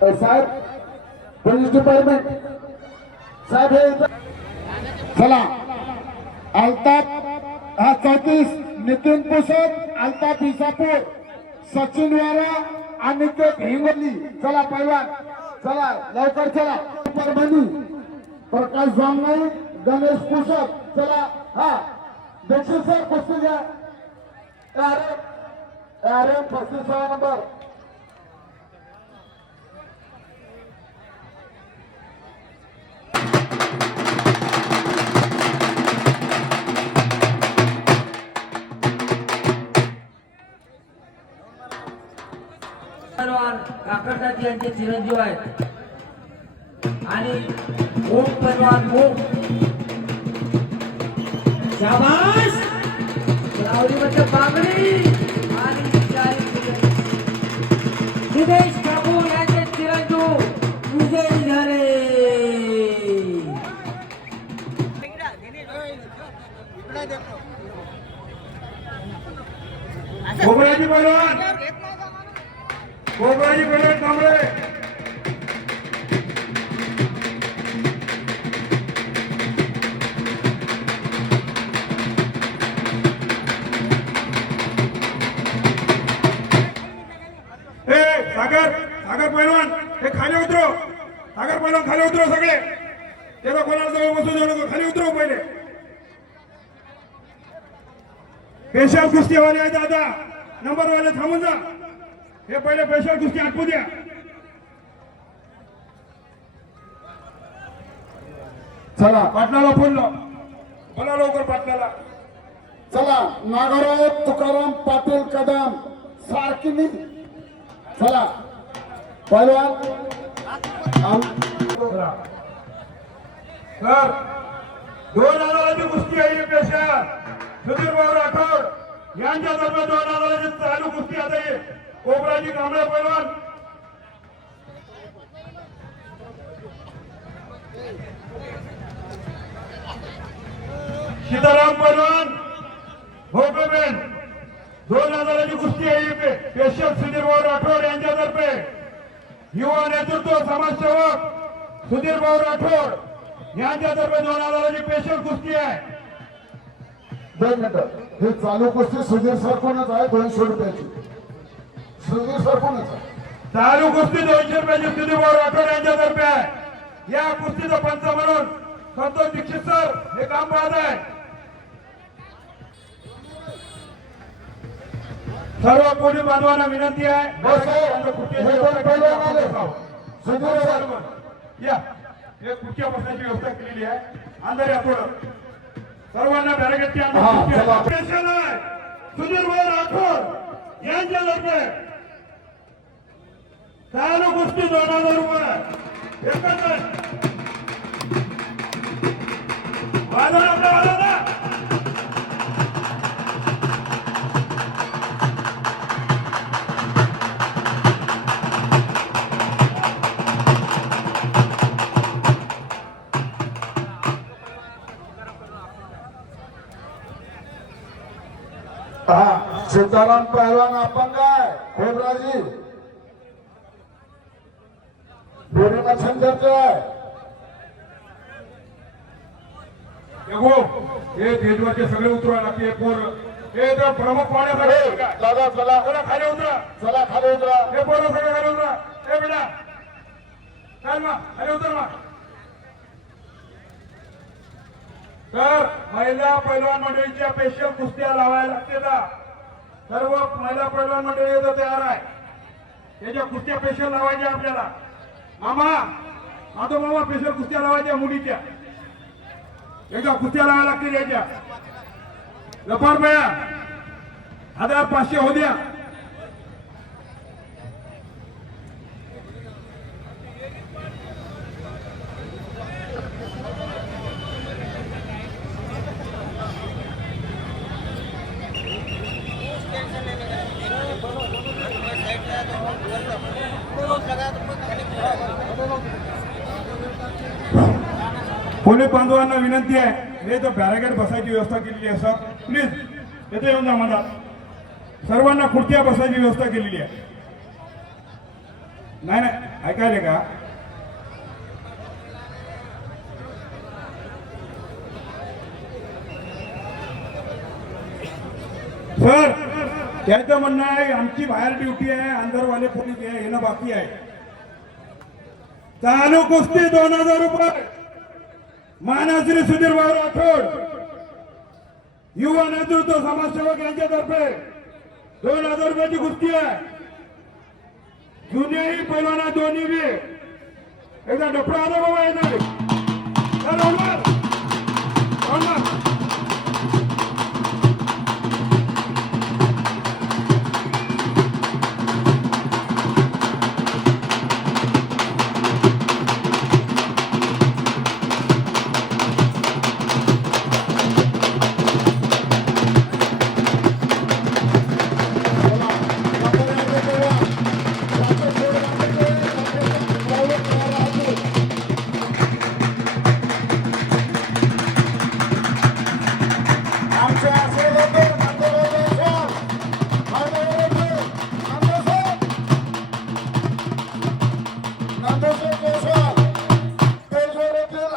साहेब police department साहेब हे चला अल्ताफ हा 34 नितीन पुसद अल्ताफ इसापूर सचिन वारा आणि ते हिंगोली चला पहिलवान चला लवकर चला परभणी प्रकाश जामनाई गणेश पुसद चला हा दक्षिण सर कुस्ती घ्या अरे 35 नंबर काकडदाजी यांचे चिरंजीव आहेत आणि ओम पहलवान ओम शाबाश लावडीमध्ये बागडी आणि निदेश बाबू यांचे चिरंजीव विजय झाले गोबराजी पहलवान गोबराजी पहलवान कांबळे सागर सागर पहलवान हे खाली उतरो सागर पहलवान खाली उतरो सगळे तेव्हा कोणाला जवळ बसू देऊ नको खाली उतरो पहिले स्पेशल कुस्तीवाले आहेत दादा नंबरवाले थांबून जा हे पहिले स्पेशल कुस्ती आटपू द्या चला पाटलाला फोन लाव बोला लवकर पाटलाला चला नागराव तुकाराम पाटील कदम सारखी चला पहिलवान सर 2000ची कुस्ती आहे पेशा सुधीर भाऊ राठोड यांच्या दरम्यान 2000ची चालू कुस्ती आता आहे कोबराजी कांबळे पहलवान सीताराम पहलवान भोपेबेन 2000ची कुस्ती आहे पेशल सुधीर भाऊ राठोड यांच्यातर्फे युवा नेतृत्व समाजसेवक सुधीर भाऊ राठोड यांच्यातर्फे 2000ची पेशल कुस्ती आहे 2 मिनिटं हे चालू कुस्ती सुधीर सरपणच आहे 200 रुपयाची सुधीर सरपणच आहे चालू कुस्ती 200 रुपयाची सुधीर भाऊ राठोड यांच्यातर्फे आहे या कुस्तीचा पंच म्हणून संतोष दीक्षित सर हे काम पाहत आहे सर्व पोलीस बांधवांना विनंती आहे या हे खुर्च्या बसण्याची व्यवस्था केलेली आहे अंदर या थोडं सर्वांना बॅरिकेडची स्पेशल आहे सुधीर भाऊ राठोड यांच्यातर्फे चालू कुस्ती 2000 रुपये एकच वाजवा आपल्या वाजवा सीताराम पहलवान अपंग आहे खोबराजी बोरीना संघाचे आहे हे गेटवरचे सगळे उतरवा लागते पोर हे तर प्रमुख पाहुण्यासाठी दादा चला खाली उतरा चला खाली उतरा हे पोरं सगळे खाली उतरा हे बेटा चल मग खाली उतर मग तर महिला पैलवान मंडळीच्या स्पेशल कुस्त्या लावायला लागते सर्व महिला पैलवान मंडळी येतं तयार आहे त्याच्या कुस्त्या स्पेशल लावायच्या आपल्याला मामा मामा स्पेशल कुस्त्या लावायच्या मुलीच्या एकदा कुस्त्या लावायला लागतील याच्या लपार बया 1500 हो द्या पोलीस बांधवांना विनंती आहे हे तो बॅरिकेड बसायची व्यवस्था केलेली आहे सर प्लीज येथे येऊन जा मला सर्वांना खुर्च्या बसायची व्यवस्था केलेली आहे नाही नाही ऐकायले का सर त्यांचं म्हणणं आहे आमची बाहेर ड्युटी आहे अंदरवाले पोलीस आहे येणं बाकी आहे चालू कुस्ती 2000 रुपये मानश्री सुधीर भाऊ राठोड युवा नेतृत्व समाजसेवक यांच्यातर्फे 2000 रुपयाची कुस्ती आहे जुन्याही पैलवाना दोन्ही बी एकदा डफडा आला बाबा येणार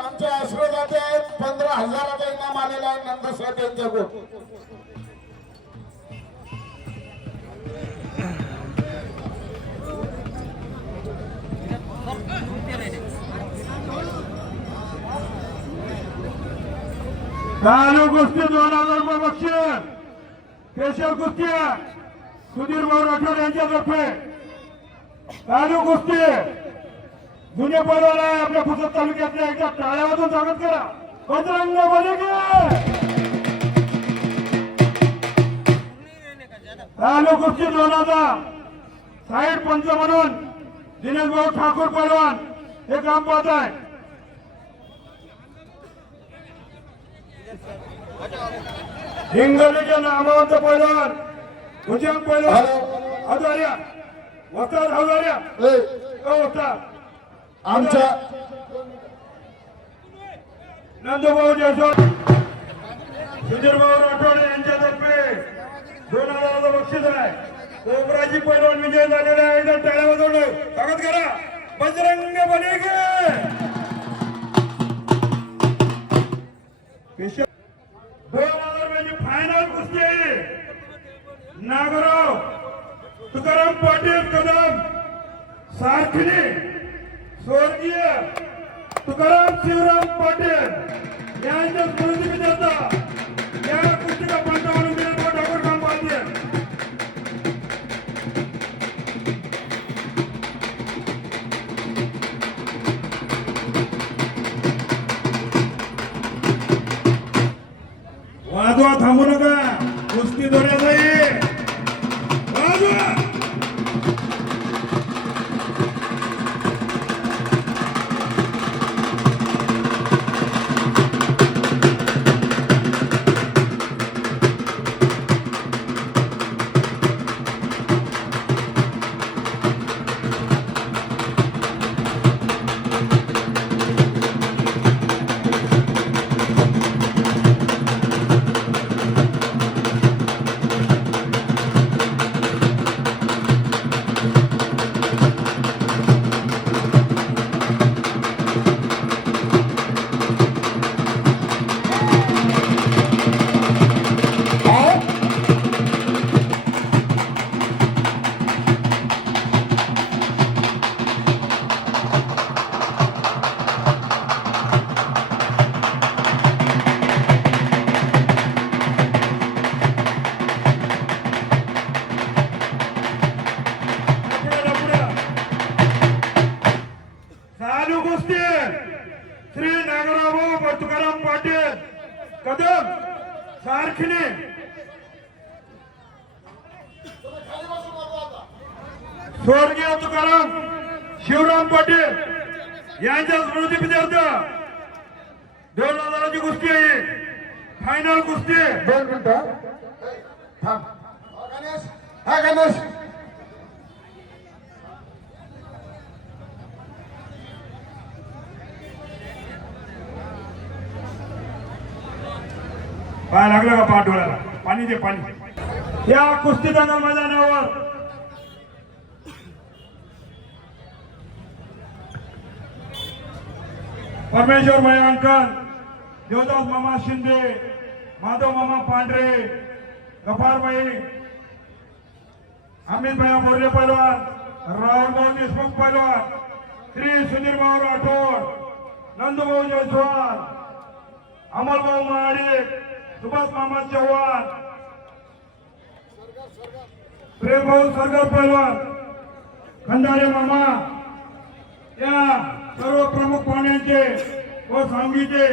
आमच्या आशीर्वादाचे 15,000चा इनाम आलेला आहे नंदसर त्यांच्याकडून चालू कुस्ती 2000 रुपये बक्षीस स्पेशल कुस्ती सुधीर भाऊ राठोड यांच्यातर्फे चालू कुस्ती जुने पैलवान आहे आपल्या पुसद तालुक्यातल्या एकदा टाळ्यामधून स्वागत करा बजरंग बलीगे चालू कुस्ती 2000 साईड पंच म्हणून दिनेश भाऊ ठाकूर पैलवान हे काम पाहत आहे हिंगोलीच्या नामवंत पैलवान भुजंग पैलवान हजार्या वस्ताद हजार्या वस्ताद आमच्या नंदभाऊ जयस्वाल सुधीर भाऊ राठोड यांच्यातर्फे 2000 बक्षीस आहे कोपराची पैलवान विजय झालेला आहे एकदा टाळ्या वाजवलं स्वागत करा बजरंग बलीगे 2000 रुपयाची फायनल कुस्ती नागराव तुकाराम पाटील कदम सारखी स्वर्गीय तुकाराम शिवराम पाटील यांच्या स्मृतीनिमित्त या कुस्तीला पंच म्हणून दिनेश भाऊ ठाकूर काम पाहते वाजवा थांबू नका कुस्ती दोऱ्यात जाईल वाजवा चालू कुस्ती श्री नागराव तुकाराम पाटील कदम सारखीने स्वर्गीय तुकाराम शिवराम पाटील यांच्या स्मृती विद्यार्थ 2000 ची कुस्ती आहे फायनल कुस्ती 2 मिनिटं थांब हा गणेश पाय लागलं का पाठ डोळ्याला पाणी दे पाणी या कुस्तीच्या मैदानावर परमेश्वर भाई अंकल, देवदास मामा शिंदे, माधव मामा पांढरे, गफारबाई, अमित भाई बोर्ले पहलवान, राहुल भाऊ देशमुख पहलवान, श्री सुधीर भाऊ राठोड, नंदूभाऊ जयस्वाल, अमलभाऊ महाडिक, सुभाष मामा चव्हाण, प्रेमभाऊ सरगर पहलवान, खंडारे मामा, या सर्व प्रमुख पाहुण्यांचे व सांगीचे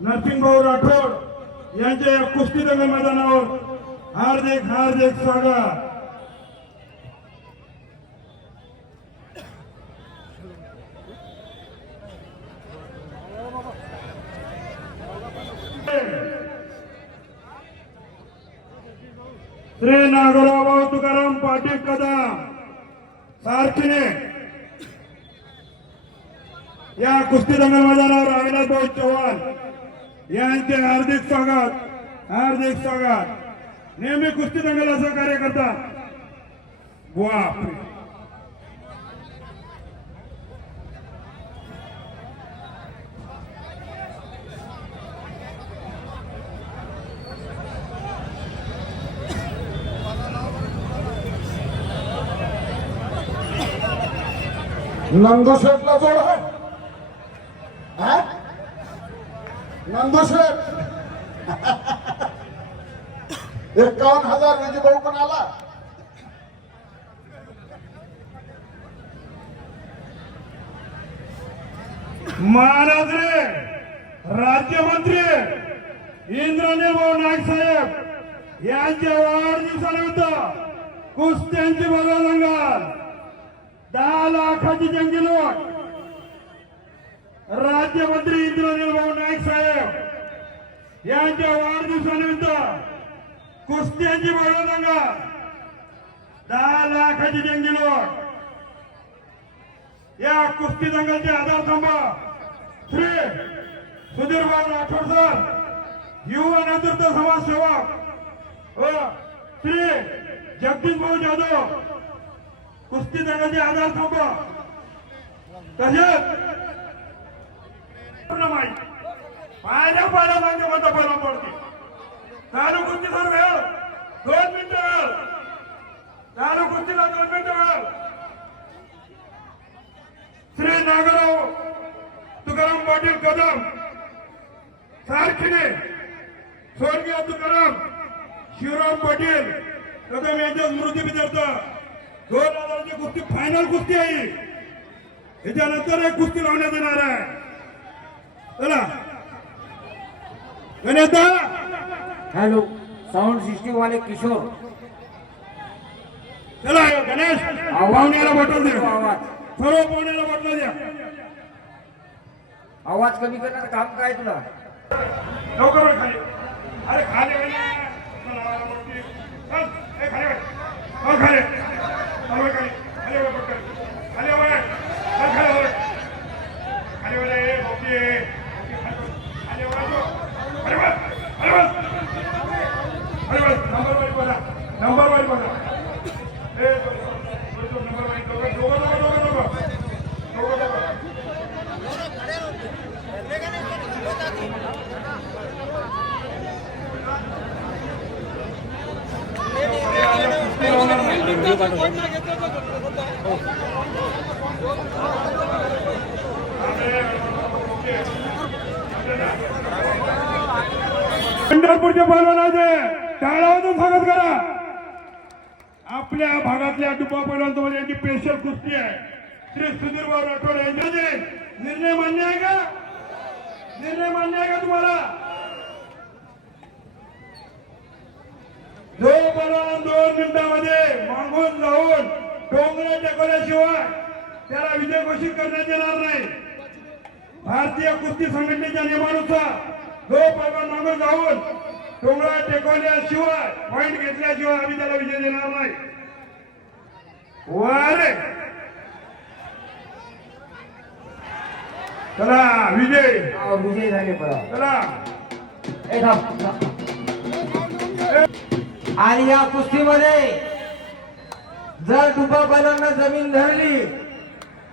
नरसिंहभाऊ राठोड यांचे कुस्ती दंगल मैदानावर हार्दिक हार्दिक स्वागत. श्री नागोराव तुकाराम पाटील कदम सारखीने या कुस्ती दंगल मैदानावर अविनाश भाऊ चव्हाण यांचे हार्दिक स्वागत, हार्दिक स्वागत. नेहमी कुस्ती दंगल असं कार्य करतात. बापरे, नंदुशेठला जोड आहे हा? नंदुशेठ 51,000 विजयभाऊ पण आला. महाराज रे राज्यमंत्री इंद्रनील भाऊ नाईक साहेब यांच्या वाढदिवसानिमित्त कुस्त्यांची बघा दंगल 10 लाखाची जंगी नोट. राज्यमंत्री इंद्रनील भाऊ नाईक साहेब यांच्या वाढदिवसानिमित्त कुस्त्यांची बघा दंगल 10 लाखाची जंगी नोट. या कुस्ती दंगलचे आधारस्तंभ श्री सुधीरभाऊ राठोड सर, युवा नेतृत्व समाजसेवक व श्री जगदीश भाऊ जाधव कुस्ती दंगलचे आधारस्तंभ. तसेच पायऱ्या पायऱ्या मागे माझा पहिला पडते. चालू कुस्ती सर वेळ 2 मिनिटं वेळ, चालू कुस्तीला 2 मिनिटं वेळ. श्री नागराव तुकाराम पाटील कदम सारखीने स्वर्गीय तुकाराम शिवराम पाटील कदम यांच्या स्मृतीप्रित्यर्थ 2000ची कुस्ती फायनल कुस्ती आहे. याच्यानंतर एक कुस्ती लावण्यात येणार आहे. चला गणेशदा, हॅलो, साऊंड सिस्टीम वाले किशोर, चला गणेश पाहुण्याला बॉटल द्या, आवाज सर्व पाहुण्याला बॉटल द्या. आवाज कमी करण्याचं काम काय तुला? लवकर वर खाली. अरे खाली वे ना. चल, ए खाली वे. हो खाली. चल वे खाली. खाली वे पटकन. खाली वे. चल खाली वे. खाली वे रे मोठी आहे. खाली वे तू. खाली वे. खाली वे. खाली वे. नंबर वाईज बघा. नंबर वाईज बघा. ए तो नंबर वाईज बघा. दोघं. पंढरपूरच्या पैलवानाचे टाळावाजून स्वागत करा. आपल्या भागातल्या डुबा पैलवान यांची स्पेशल कुस्ती आहे. श्री सुधीरभाऊ राठोड यांचे निर्णय मान्य आहे का? निर्णय मान्य आहे का तुम्हाला? जो पैलवान 2 मिनिटांमध्ये मागून जाऊन डोंगरे टेकवल्याशिवाय त्याला विजय घोषित करण्यात येणार नाही. भारतीय कुस्ती संघटनेच्या नियमानुसार जो पैलवान मागून जाऊन डोंगरा टेकवल्याशिवाय पॉइंट घेतल्याशिवाय आम्ही त्याला विजय देणार नाही. वारे चला विजय विजय झाले पडा. चला. आणि या कुस्तीमध्ये जर डुबा बैलांना जमीन धरली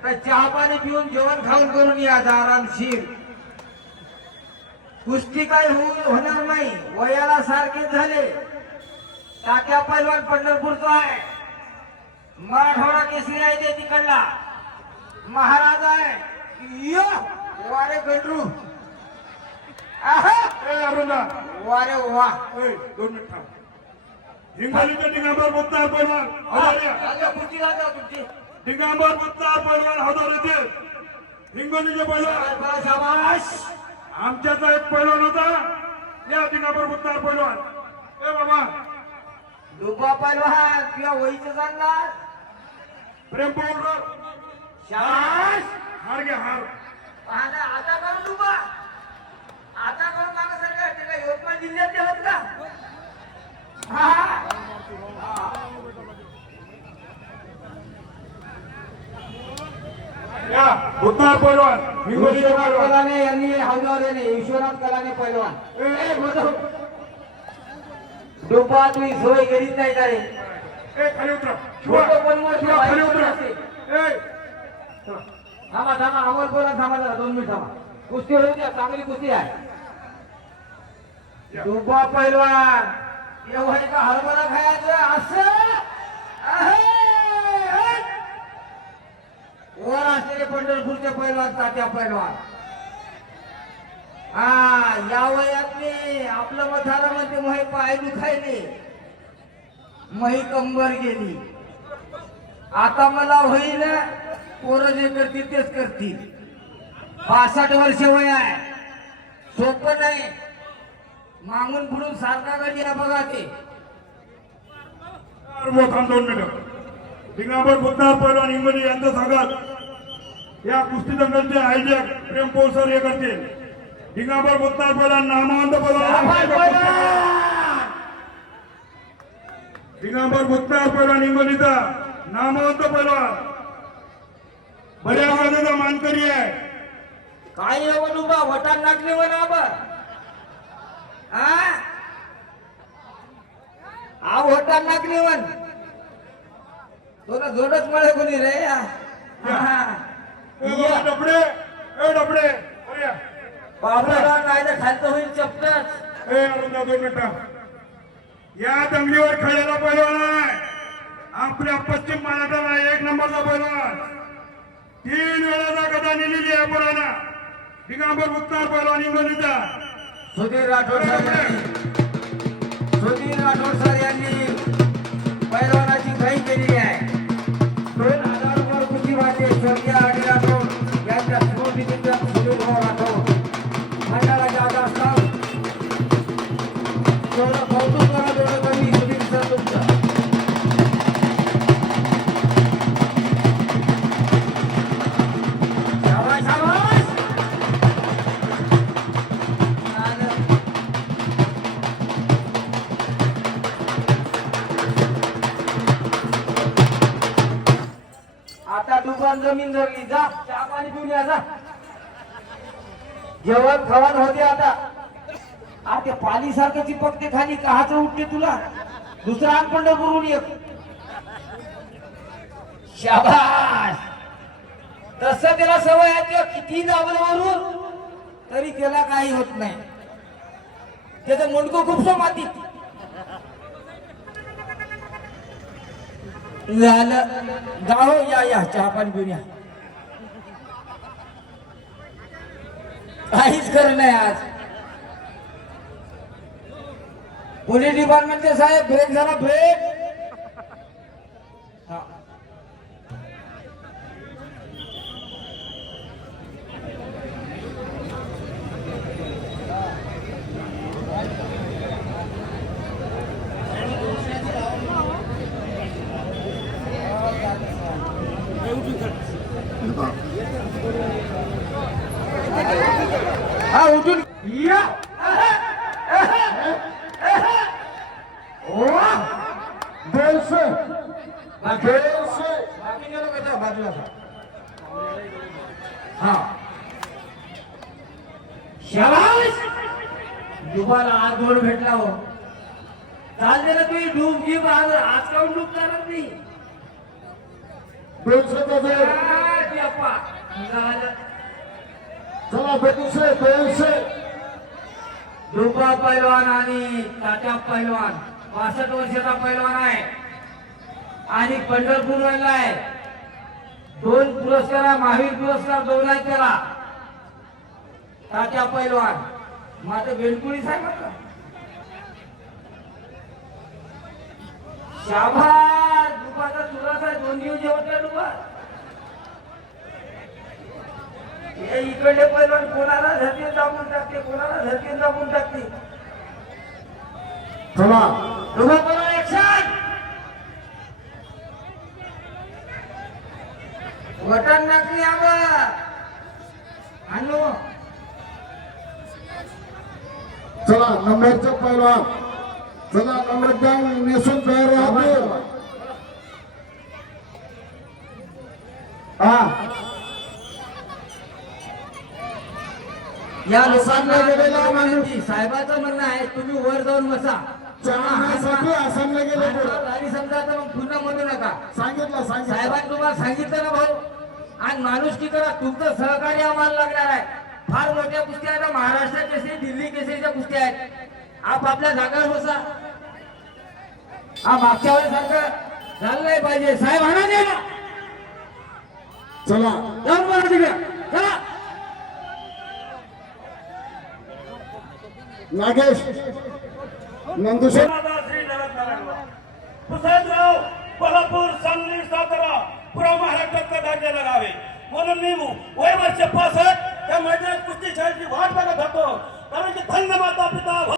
तर चहा पाणी पिऊन जेवण खाऊन करून या आरामशीर. कुस्ती काय होणार नाही, वयाला सारखेच झाले. टाक्या पैलवान पंढरपूरचा आहे, मराठवाडा केसरी आहे ते तिकडला महाराज आहे. यो, वारे गंडरू, आहा, अरुणा वारे वा. 2 मिनिट थांब. हिंगोलीचे दिगंबर मुत्तार पैलवान हजारे, कुस्ती लागा तुमची. दिगंबर मुत्तार पैलवान हजारे, हिंगोलीचे पैलवान. शाबाश. आमच्याचा एक पैलवान होता, या दिगंबर मुत्तार पैलवान. ए बाबा डुबा पैलवान तुझ्या वहीचं सांगणार. प्रेम पौर शाबाश. हार घ्या हार. आता करून डुबा, आता करून मागासारखं ते काय यवतमाळ जिल्ह्यात होत का? हा. या मुत्तार पैलवान हिंगोलीचे विश्वनाथ पैलवान. कलाने यांनी हौदावर येणे. विश्वनाथ कलाने पैलवान. डुबा तुझी सोय करीत नाही का रे? ए खाली उतरा. शिवा शिवा खाली उतरा. ए थांबा थांबा, अमोल बोला, थांबा जरा 2 मिनिट थांबा. कुस्ती होऊ द्या, चांगली कुस्ती आहे. डुबा पैलवान एवढं का हरभरा खायचं असं आहे? वर असलेले पंढरपूरचे पैलवान तात्या पैलवान. हा, या वयातले आपलं मथारा म्हणते मही पाय दुखायले, मही कंबर गेली. आता मला होईल पोरं जे करतील तेच करतील. 62 वर्ष वय आहे, सोपं नाही. मागून पुढून सारखा कधी बघा ते. थांब 2 मिनिटं. दिगंबर मुत्तार पैलवान हिंगोली यांचं सांगत या कुस्ती दंगलचे आयोजक प्रेम पौर सर हे करतील. दिगंबर मुत्तार पैलवान नामवंत पैलवान. दिगंबर मुत्तार पैलवान हिंगोलीचा नामवंत पैलवान, बऱ्या आवाजाचा मानकरी आहे. काय येऊन उभा वटान लागले म्हणा बा. हा वटान लागले वन थोडं जोडच मळे कोणी रे. ए डबडे, ए डबडे, अरे या. बाबूराव नाही तर खालचं होईल चपटच. ए अरुणा 2 मिनिटं. या दंगलीवर खेळलेला पैलवान आहे आपल्या पश्चिम महाराष्ट्राला 1 नंबरचा पैलवान. 3 वेळाचा गदा नेलेली आहे पुराणा. दिगंबर मुत्तार पैलवान हिंगोलीचा. सुधीर राठोड सर यांनी पैलवानाची घाई केलेली आहे. 2000 वर कुस्ती वाटते. स्वर्गीय आणि राठोड यांच्या स्मृतीच्या सुधीर भाऊ राठोड मंडळाचे आधार असतात. थोडं कौतुक करा, थोडं कमी सुधीर सर तुमचं. शाबास शाबास. आता दुकान जमीन धरली. जा चहा पाणी पिऊन या जा. जेवण खावण होते आता. ते पाली सारखं चिपकते खाली. कहाच उठते तुला. दुसरा आण पंढरपूरहून एक. शाबास. तसं त्याला सवय आहे, ते किती दाबलं वरून तरी त्याला काही होत नाही. त्याचं मुंडकं खूप मातीत झालं. जाओ या चहा पाणी पिऊन या. काहीच खरं नाही आज. पोलीस डिपार्टमेंटचे साहेब ब्रेक झाला, ब्रेक. हा. हा उठून या. दीडशे बाकी गेलो का बाजूला. हा शाबास. डुबाला आज गोड भेटला हो. चालते ना तुम्ही डूब घे. आज काऊन डूब करत नाही. 200 ते अप्पा झालं. चला 200 रुपा पैलवान आणि तात्या पैलवान 62 वर्षाचा पैलवान आहे आणि पंढरपूरला आहे. 2 पुरस्कार महावीर पुरस्कार 2 आहे त्याला तात्या पैलवान. माझं बेलकुळी साहेब म्हटलं शाबास. दुपारचा चुराचा 2 दिवस जेवत दुपार. हे इकडे पैलवान कोणाला धरतीत दाबून टाकते, कोणाला धरतीत दाबून टाकते. चला रुपा पैलवान ऍक्शन. वटण नाकली आबा आणू. चला नंबरचं पैलवान. चला नंबर द्या नेसून तयार राहते. हा या आसामला गेलेला माणूस. साहेबाचं म्हणणं आहे तुम्ही वर जाऊन बसा. चहासाठी आसामला गेले पुढं. आणि समजा तर मग पुन्हा म्हणू नका. सांगितलं साहेबांनी तुम्हाला सांगितलं ना भाऊ. आणि माणुसकी करा. तुमचं सहकार्य आम्हाला लागणार आहे. फार मोठ्या कुस्त्या आहेत. महाराष्ट्र केसरी दिल्ली केसरीच्या कुस्त्या आहेत. आपल्या जागावर बसा. हा मागच्या वेळेस सारखं झालं नाही पाहिजे. साहेब आणा दे ना. चला जाऊन बघा तिकडे. चला नागेश नंदुशेठ पुसादराव कोल्हापूर सांगली सातारा पुरा महाराष्ट्रात दर्जा लगावे म्हणून मी वय वर्ष 65 त्या मैदानात कुस्ती खेळायची वाट बघत होतो. कारण की धन्य माता पिता